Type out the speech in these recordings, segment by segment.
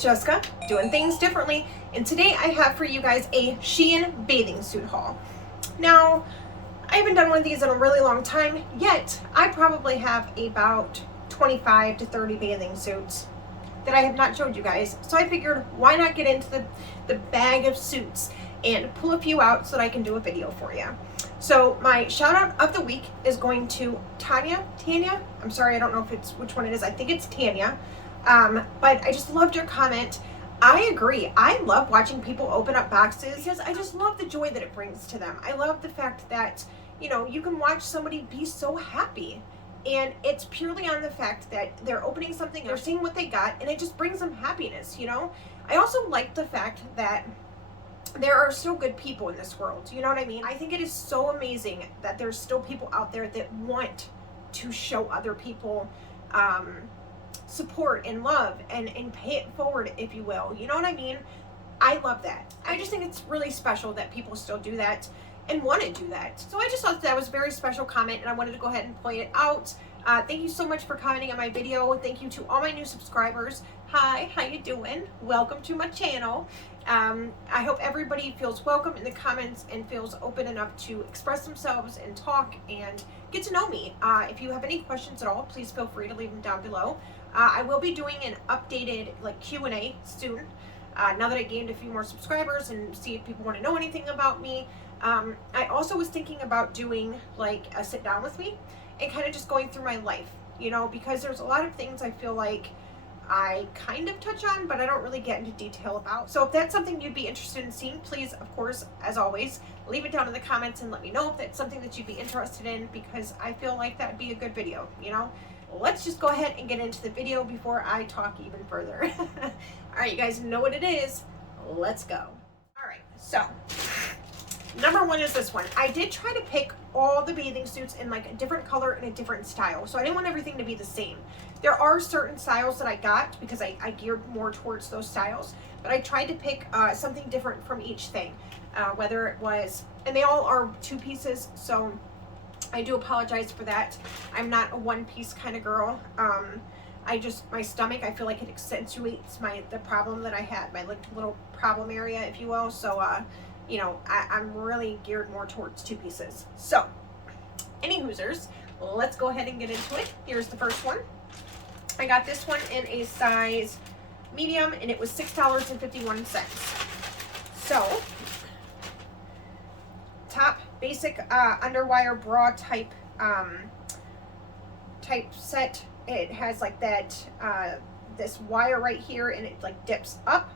it's Jessica, doing things differently, and today I have for you guys a Shein bathing suit haul. Now, I haven't done one of these in a really long time, yet I probably have about 25 to 30 bathing suits that I have not showed you guys. So I figured, why not get into the bag of suits and pull a few out so that I can do a video for you. So my shout out of the week is going to Tanya, I'm sorry, I don't know if it's which one it is. I think it's Tanya. But I just loved your comment. I agree. I love watching people open up boxes because I just love the joy that it brings to them. I love the fact that, you know, you can watch somebody be so happy, and it's purely on the fact that they're opening something, they're seeing what they got, and it just brings them happiness, you know? I also like the fact that there are still good people in this world, you know what I mean? I think it is so amazing that there's still people out there that want to show other people support and love and pay it forward, if you will, you know what I mean? I love that. I just think it's really special that people still do that and want to do that. So I just thought that was a very special comment, and I wanted to go ahead and point it out. Thank you so much for commenting on my video. Thank you to all my new subscribers. Hi, how you doing? Welcome to my channel. I hope everybody feels welcome in the comments and feels open enough to express themselves and talk and get to know me. If you have any questions at all, please feel free to leave them down below. I will be doing an updated Q&A soon, now that I gained a few more subscribers, and see if people want to know anything about me. I also was thinking about doing a sit down with me and kind of just going through my life, you know, because there's a lot of things I feel like I kind of touch on, but I don't really get into detail about. So if that's something you'd be interested in seeing, please, of course, as always, leave it down in the comments and let me know if that's something that you'd be interested in, because I feel like that'd be a good video, you know? Let's just go ahead and get into the video before I talk even further. All right, you guys know what it is. Let's go. All right, so number one is this one. I did try to pick all the bathing suits in a different color and a different style, so I didn't want everything to be the same. There are certain styles that I got because I geared more towards those styles, but I tried to pick something different from each thing, whether it was, and they all are two pieces, so I do apologize for that. I'm not a one-piece kind of girl. My stomach, I feel like it accentuates the problem that I had, my little problem area, if you will. So, you know, I'm really geared more towards two pieces. So, any hoosers, let's go ahead and get into it. Here's the first one. I got this one in a size medium, and it was $6.51. So, top basic underwire bra type set. It has this wire right here, and it dips up.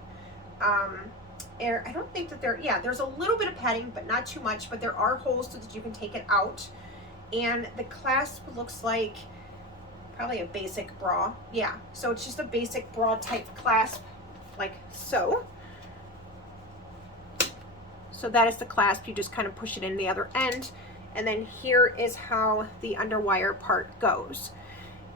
I don't think that there's a little bit of padding, but not too much, but there are holes so that you can take it out. And the clasp looks like probably a basic bra. Yeah, so it's just a basic bra type clasp, like so. So that is the clasp. You just kind of push it in the other end, and then here is how the underwire part goes.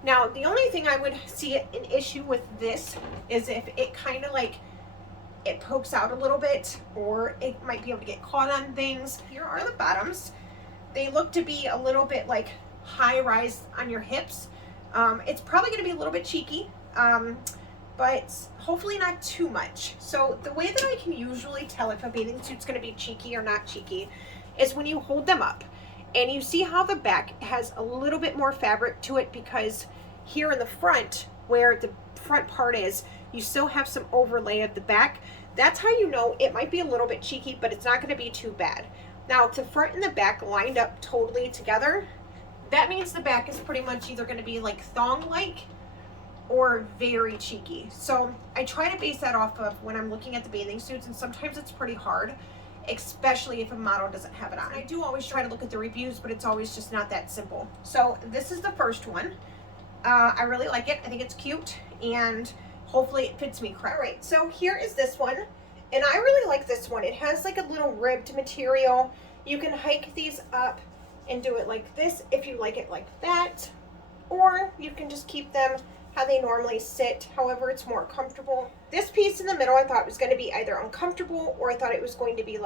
Now, the only thing I would see an issue with this is if it kind of it pokes out a little bit, or it might be able to get caught on things. Here are the bottoms. They look to be a little bit high rise on your hips. It's probably going to be a little bit cheeky, but hopefully not too much. So the way that I can usually tell if a bathing suit's going to be cheeky or not cheeky is when you hold them up and you see how the back has a little bit more fabric to it, because here in the front, where the front part is, you still have some overlay of the back. That's how you know it might be a little bit cheeky, but it's not going to be too bad. Now, if the front and the back lined up totally together, that means the back is pretty much either going to be thong-like or very cheeky. So I try to base that off of when I'm looking at the bathing suits, and sometimes it's pretty hard, especially if a model doesn't have it on. I do always try to look at the reviews, but it's always just not that simple. So this is the first one. I really like it. I think it's cute, and hopefully it fits me correct. All right, so here is this one, and I really like this one. It has a little ribbed material. You can hike these up and do it like this if you like it like that, or you can just keep them how they normally sit, however it's more comfortable. This piece in the middle I thought was going to be either uncomfortable, or I thought it was going to be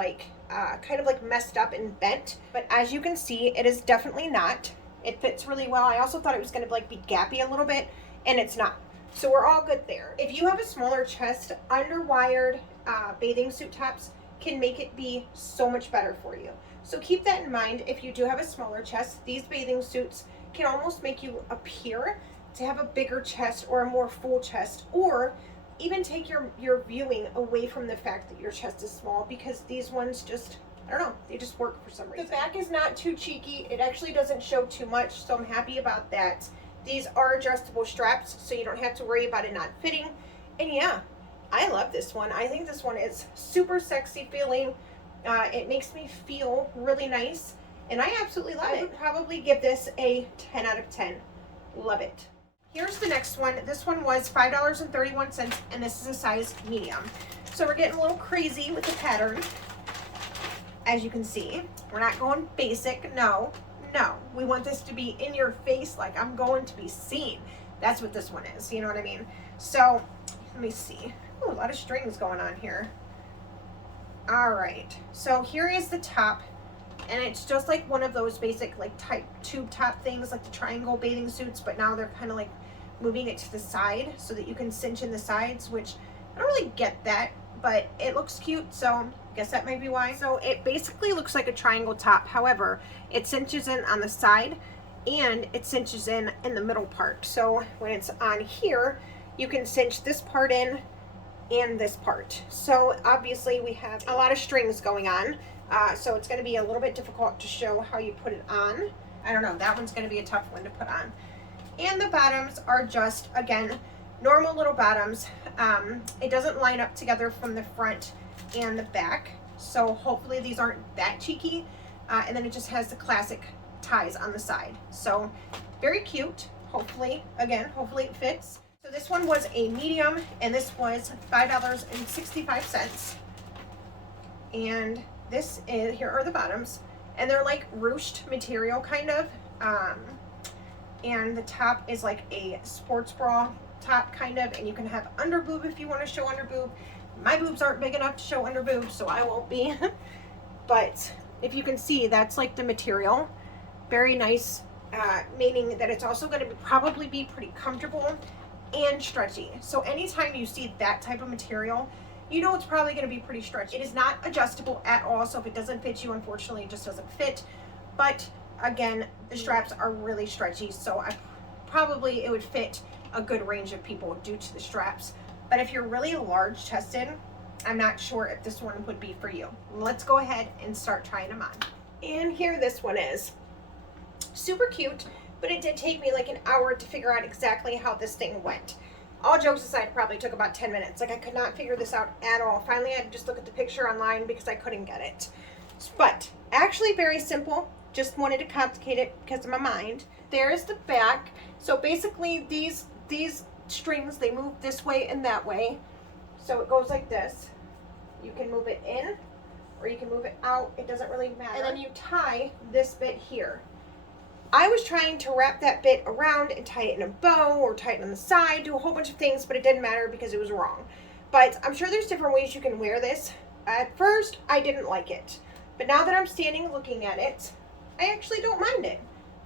kind of messed up and bent, but as you can see, it is definitely not. It fits really well. I also thought it was going to be gappy a little bit, and it's not. So we're all good there. If you have a smaller chest, underwired bathing suit tops can make it be so much better for you. So keep that in mind. If you do have a smaller chest, these bathing suits can almost make you appear to have a bigger chest or a more full chest, or even take your viewing away from the fact that your chest is small, because these ones just, I don't know, they just work for some reason. The back is not too cheeky. It actually doesn't show too much, so I'm happy about that. These are adjustable straps, so you don't have to worry about it not fitting. And yeah, I love this one. I think this one is super sexy feeling. It makes me feel really nice, and I absolutely love it. I would probably give this a 10 out of 10. Love it. Here's the next one. This one was $5.31, and this is a size medium. So we're getting a little crazy with the pattern. As you can see, we're not going basic. No. We want this to be in your face, like I'm going to be seen. That's what this one is. You know what I mean? So let me see. Ooh, a lot of strings going on here. All right. So here is the top. And it's just like one of those basic like type tube top things, like the triangle bathing suits, but now they're kind of like moving it to the side so that you can cinch in the sides, which I don't really get that, but it looks cute, so I guess that might be why. So it basically looks like a triangle top. However, it cinches in on the side and it cinches in the middle part. So when it's on here, you can cinch this part in and this part. So obviously we have a lot of strings going on. So it's going to be a little bit difficult to show how you put it on. I don't know, that one's going to be a tough one to put on. And the bottoms are just, again, normal little bottoms. It doesn't line up together from the front and the back, so hopefully these aren't that cheeky. And then it just has the classic ties on the side. So very cute. Hopefully it fits. So this one was a medium, and this was $5.65. And this is, here are the bottoms, and they're like ruched material kind of, and the top is like a sports bra top kind of, and you can have under boob if you want to show under boob. My boobs aren't big enough to show under boob, so I won't be. But if you can see, that's like the material. Very nice, meaning that it's also going to probably be pretty comfortable and stretchy. So anytime you see that type of material, you know it's probably going to be pretty stretchy. It is not adjustable at all, so if it doesn't fit you, unfortunately, it just doesn't fit. But again, the straps are really stretchy, so it would fit a good range of people due to the straps. But if you're really large chested, I'm not sure if this one would be for you. Let's go ahead and start trying them on. And here this one is. Super cute, but it did take me like an hour to figure out exactly how this thing went. All jokes aside, it probably took about 10 minutes. Like, I could not figure this out at all. Finally, I had to just look at the picture online because I couldn't get it. But actually very simple. Just wanted to complicate it because of my mind. There's the back. So basically these strings, they move this way and that way. So it goes like this. You can move it in or you can move it out. It doesn't really matter. And then you tie this bit here. I was trying to wrap that bit around and tie it in a bow or tie it on the side, do a whole bunch of things, but it didn't matter because it was wrong. But I'm sure there's different ways you can wear this. At first, I didn't like it. But now that I'm standing looking at it, I actually don't mind it.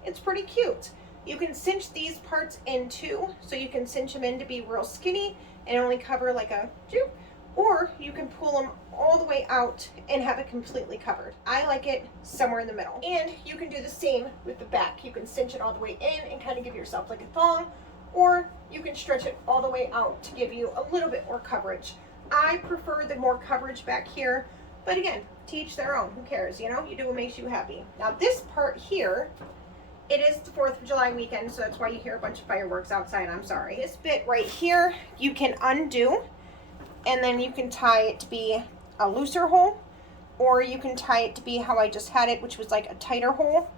It's pretty cute. You can cinch these parts in too, so you can cinch them in to be real skinny and only cover like a juke, or you can pull them all the way out and have it completely covered. I like it somewhere in the middle. And you can do the same with the back. You can cinch it all the way in and kind of give yourself like a thong, or you can stretch it all the way out to give you a little bit more coverage. I prefer the more coverage back here, but again, to each their own. Who cares, you know? You do what makes you happy. Now this part here, it is the 4th of July weekend, so that's why you hear a bunch of fireworks outside. I'm sorry. This bit right here, you can undo, and then you can tie it to be a looser hole, or you can tie it to be how I just had it, which was like a tighter hole.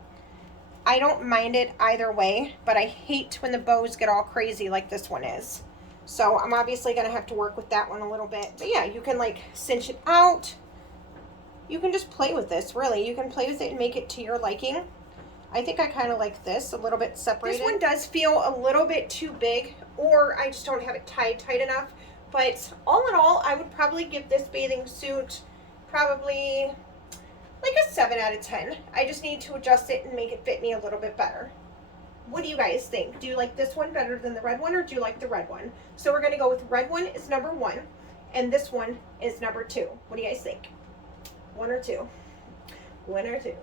I don't mind it either way, but I hate when the bows get all crazy like this one is. So I'm obviously going to have to work with that one a little bit. But yeah, you can like cinch it out. You can just play with this, really. You can play with it and make it to your liking. I think I kind of like this, a little bit separated. This one does feel a little bit too big, or I just don't have it tied tight enough. But all in all, I would probably give this bathing suit probably like a 7 out of 10. I just need to adjust it and make it fit me a little bit better. What do you guys think? Do you like this one better than the red one, or do you like the red one? So we're going to go with red one is number 1, and this one is number 2. What do you guys think? 1 or 2? 1 or 2?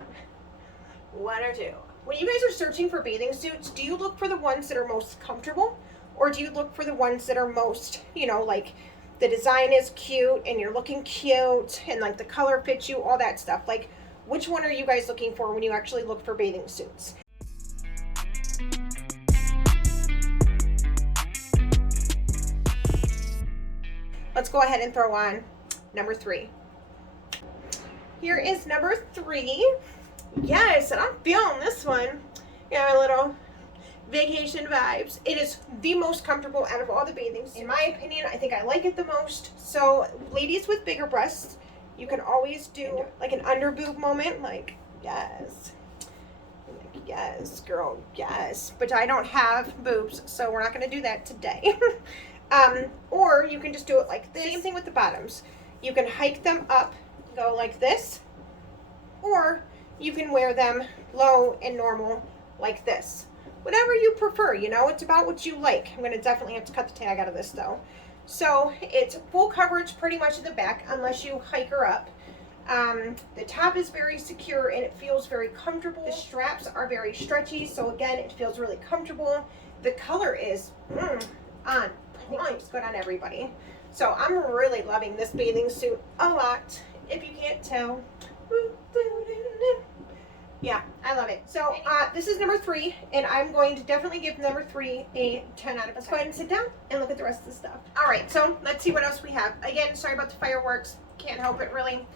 1 or 2? When you guys are searching for bathing suits, do you look for the ones that are most comfortable, or do you look for the ones that are most, you know, like the design is cute and you're looking cute and like the color fits you, all that stuff? Like, which one are you guys looking for when you actually look for bathing suits? Let's go ahead and throw on number 3. Here is number 3. Yes, and I'm feeling this one. Yeah, my little vacation vibes. It is the most comfortable out of all the bathing suits. In my opinion, I think I like it the most. So, ladies with bigger breasts, you can always do like an under boob moment. Like, yes. Like, yes, girl, yes. But I don't have boobs, so we're not going to do that today. Or you can just do it like this. Same thing with the bottoms. You can hike them up, go like this, or you can wear them low and normal like this. Whatever you prefer, you know, it's about what you like. I'm going to definitely have to cut the tag out of this though. So it's full coverage pretty much in the back unless you hike her up. The top is very secure and it feels very comfortable. The straps are very stretchy, so again, it feels really comfortable. The color is on point. It's good on everybody. So I'm really loving this bathing suit a lot, if you can't tell. Yeah, I love it. So this is number 3, and I'm going to definitely give number 3 a 10 out of 10. Let's go ahead and sit down and look at the rest of the stuff. All right, so let's see what else we have. Again, sorry about the fireworks. Can't help it, really.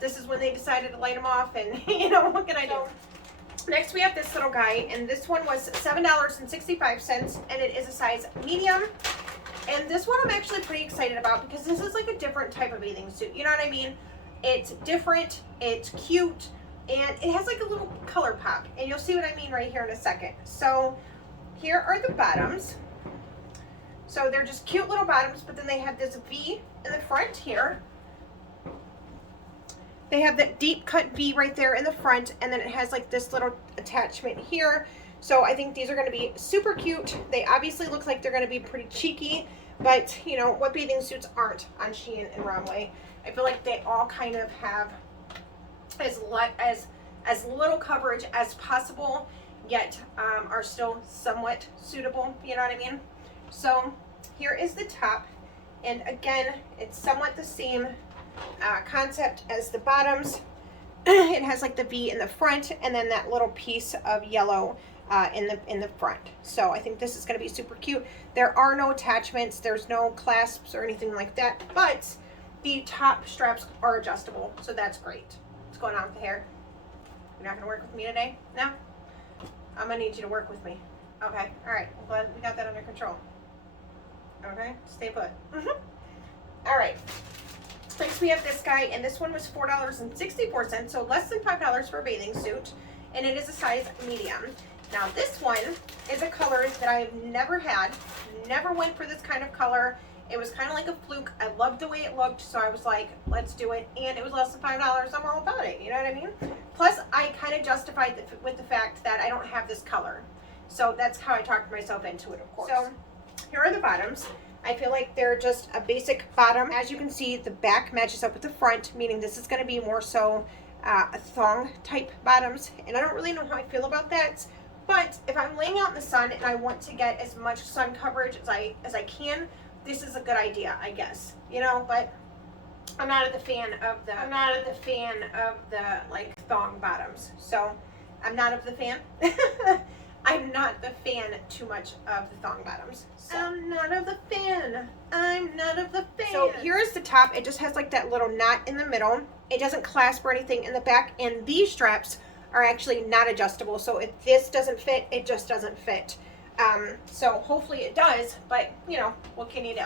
This is when they decided to light them off, and you know, what can I do? Next, we have this little guy, and this one was $7.65, and it is a size medium. And this one I'm actually pretty excited about because this is like a different type of bathing suit. You know what I mean? It's different, it's cute, and it has like a little color pop. And you'll see what I mean right here in a second. So here are the bottoms. So they're just cute little bottoms, but then they have this V in the front here. They have that deep cut V right there in the front, and then it has like this little attachment here. So I think these are going to be super cute. They obviously look like they're going to be pretty cheeky, but you know, what bathing suits aren't on Shein and Romwe? I feel like they all kind of have as little coverage as possible, yet are still somewhat suitable, you know what I mean? So here is the top, and again, it's somewhat the same concept as the bottoms. It has like the V in the front, and then that little piece of yellow in the front. So I think this is going to be super cute. There are no attachments, there's no clasps or anything like that, but the top straps are adjustable, so that's great. What's going on with the hair? You're not going to work with me today? No? I'm going to need you to work with me. Okay, all right. I'm glad we got that under control. Okay, stay put. All right. Next we have this guy, and this one was $4.64, so less than $5 for a bathing suit, and it is a size medium. Now this one is a color that I've never had, never went for this kind of color. It was kind of like a fluke. I loved the way it looked, so I was like, let's do it, and it was less than $5. I'm all about it, you know what I mean? Plus, I kind of justified it with the fact that I don't have this color, so that's how I talked myself into it, of course. So here are the bottoms. I feel like they're just a basic bottom. As you can see, the back matches up with the front, meaning this is going to be more so a thong type bottoms, and I don't really know how I feel about that. But if I'm laying out in the sun and I want to get as much sun coverage as I can, this is a good idea, I guess. You know, but I'm not a fan of the like thong bottoms. So I'm not of the fan. I'm not the fan too much of the thong bottoms. So. I'm not of the fan. I'm not of the fan. So here's the top. It just has like that little knot in the middle. It doesn't clasp or anything in the back, and these straps are actually not adjustable. So if this doesn't fit, it just doesn't fit. So hopefully it does, but you know, what can you do?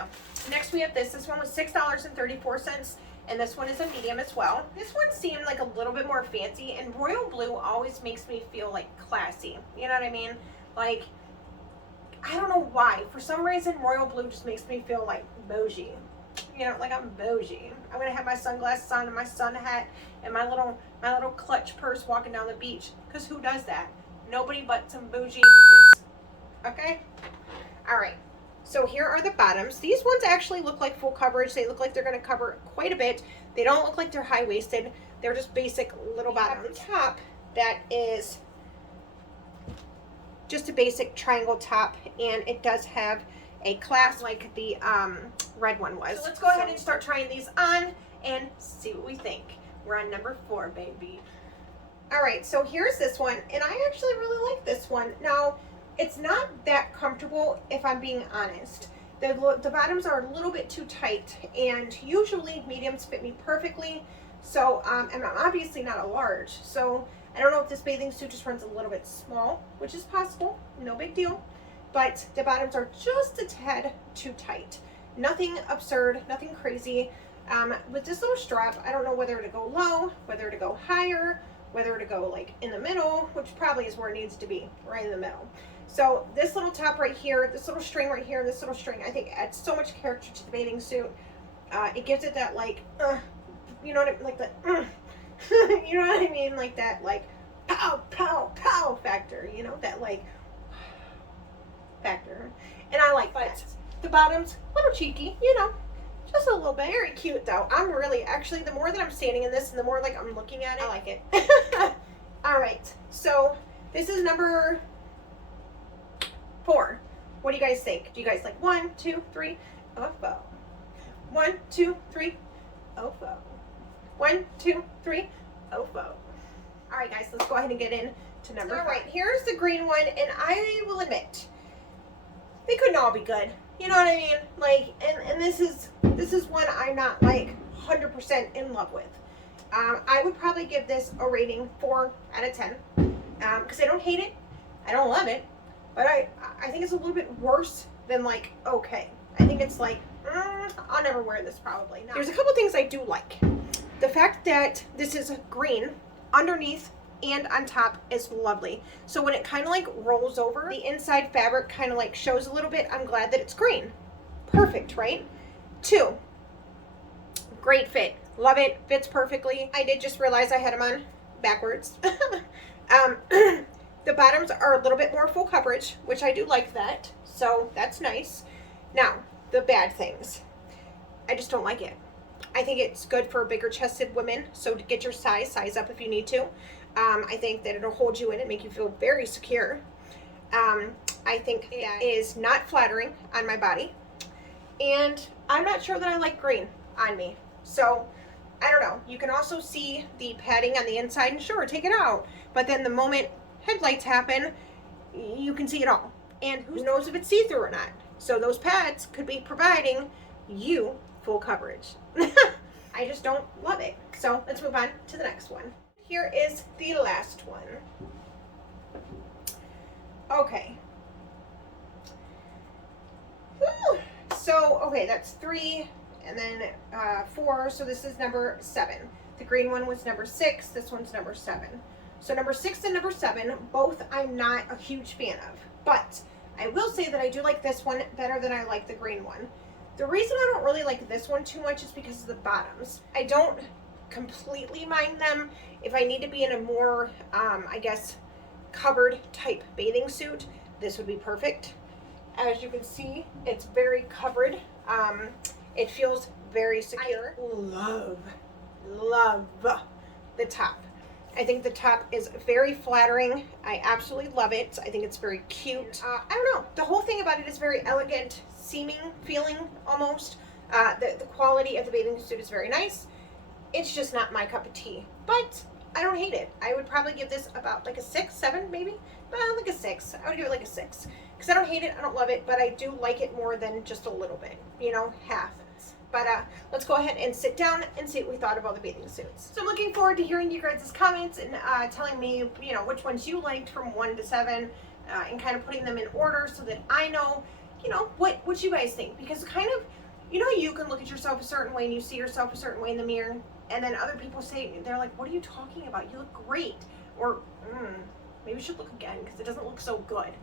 Next we have this. This one was $6.34, and this one is a medium as well. This one seemed like a little bit more fancy, and royal blue always makes me feel like classy. You know what I mean? Like, I don't know why. For some reason, royal blue just makes me feel like bougie. You know, like I'm bougie. I'm gonna have my sunglasses on and my sun hat and my little clutch purse walking down the beach. Cause who does that? Nobody but some bougie bitches. Okay? All right. So here are the bottoms. These ones actually look like full coverage. They look like they're going to cover quite a bit. They don't look like they're high-waisted. They're just basic little bottoms. The top, that is just a basic triangle top, and it does have a clasp like the red one was. So let's go ahead and start trying these on and see what we think. We're on number 4, baby. All right, so here's this one, and I actually really like this one. Now, it's not that comfortable, if I'm being honest. The bottoms are a little bit too tight, and usually mediums fit me perfectly. So, and I'm obviously not a large, so I don't know if this bathing suit just runs a little bit small, which is possible, no big deal. But the bottoms are just a tad too tight. Nothing absurd, nothing crazy. With this little strap, I don't know whether to go low, whether to go higher, whether to go like in the middle, which probably is where it needs to be, right in the middle. So this little top right here, this little string right here, and this little string, I think adds so much character to the bathing suit. It gives it that like, you know what I mean, like the, you know what I mean, like that like pow, pow, pow factor, you know, that like factor. And I like that. The bottoms, a little cheeky, you know, just a little bit. Very cute though. I'm really, actually, the more that I'm standing in this and the more like I'm looking at it, I like it. All right, so this is number 4. What do you guys think? Do you guys like 1, 2, 3? Oh, 1, 2, 3. Oh, 1, 2, 3. Oh, all right, guys, let's go ahead and get in to number 5. All right, here's the green one, and I will admit, they couldn't all be good. You know what I mean? Like, and this is one I'm not like 100% in love with. I would probably give this a rating 4 out of 10, because I don't hate it, I don't love it, but I think it's a little bit worse than like okay. I think it's like I'll never wear this probably. No. There's a couple things I do like. The fact that this is green underneath and on top is lovely. So when it kind of like rolls over, the inside fabric kind of like shows a little bit. I'm glad that it's green. Perfect, right? 2, great fit. Love it. Fits perfectly. I did just realize I had them on backwards. The bottoms are a little bit more full coverage, which I do like that. So that's nice. Now, the bad things. I just don't like it. I think it's good for bigger chested women. So to get your size up if you need to. I think that it'll hold you in and make you feel very secure. I think it is not flattering on my body. And I'm not sure that I like green on me. So, I don't know. You can also see the padding on the inside, and sure, take it out. But then the moment headlights happen, you can see it all. And who knows if it's see-through or not. So those pads could be providing you full coverage. I just don't love it. So let's move on to the next one. Here is the last one. Okay. Whew. So, okay, that's 3 and then 4. So this is number 7. The green one was number 6. This one's number 7. So number 6 and number 7, both I'm not a huge fan of. But I will say that I do like this one better than I like the green one. The reason I don't really like this one too much is because of the bottoms. I don't completely mind them. If I need to be in a more, I guess, covered type bathing suit, this would be perfect. As you can see, it's very covered. It feels very secure. I love the top. I think the top is very flattering. I absolutely love it. I think it's very cute. I don't know. The whole thing about it is very elegant, seeming, feeling almost. The quality of the bathing suit is very nice. It's just not my cup of tea. But I don't hate it. I would probably give this about like a 6, 7 maybe. Like a 6. I would give it like a 6. Because I don't hate it, I don't love it, but I do like it more than just a little bit. You know, half. But let's go ahead and sit down and see what we thought of all the bathing suits. So I'm looking forward to hearing you guys' comments and telling me, you know, which ones you liked from 1 to 7 and kind of putting them in order so that I know, you know, what you guys think. Because kind of, you know, you can look at yourself a certain way and you see yourself a certain way in the mirror, and then other people say, they're like, what are you talking about? You look great. Or, maybe you should look again because it doesn't look so good.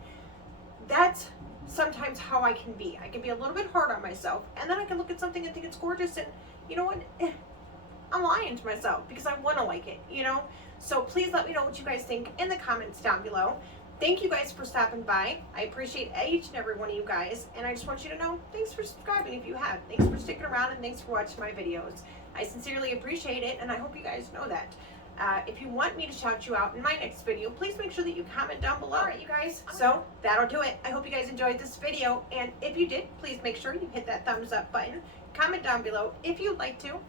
That's sometimes how I can be. I can be a little bit hard on myself, and then I can look at something and think it's gorgeous, and you know what? I'm lying to myself because I want to like it, you know? So please let me know what you guys think in the comments down below. Thank you guys for stopping by. I appreciate each and every one of you guys. And I just want you to know, thanks for subscribing if you have. Thanks for sticking around and thanks for watching my videos. I sincerely appreciate it, and I hope you guys know that. If you want me to shout you out in my next video, please make sure that you comment down below. Alright, you guys, so that'll do it. I hope you guys enjoyed this video, and if you did, please make sure you hit that thumbs up button. Comment down below if you'd like to,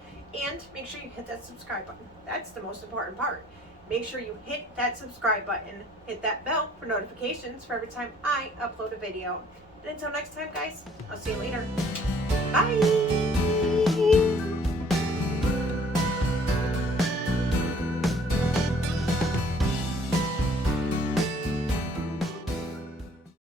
and make sure you hit that subscribe button. That's the most important part. Make sure you hit that subscribe button, hit that bell for notifications for every time I upload a video. And until next time, guys, I'll see you later.